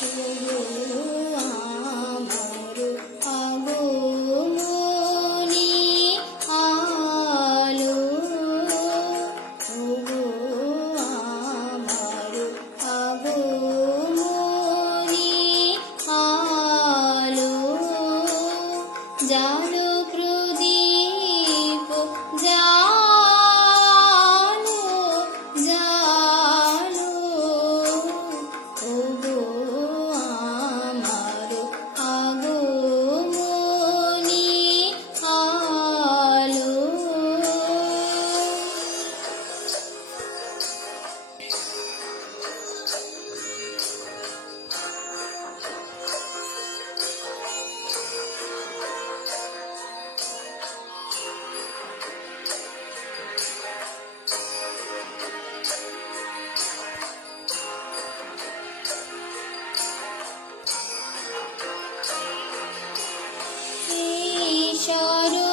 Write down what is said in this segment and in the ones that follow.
葫芦 ಯಾರೋ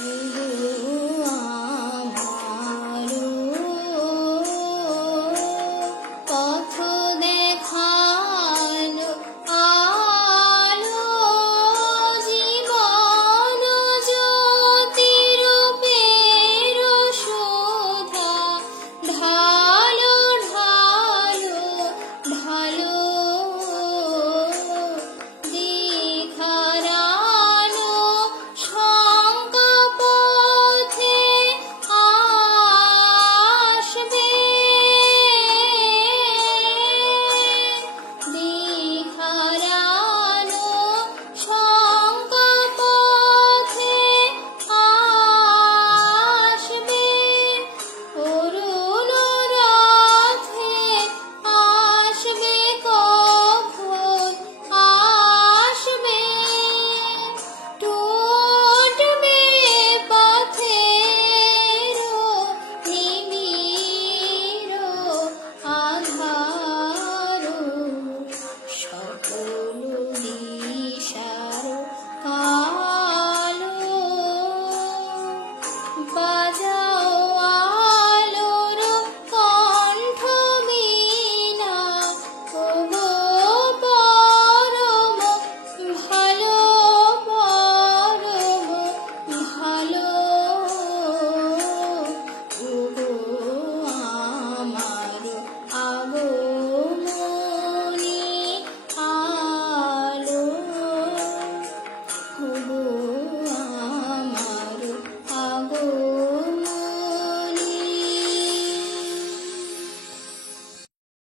Uhum. Ooh.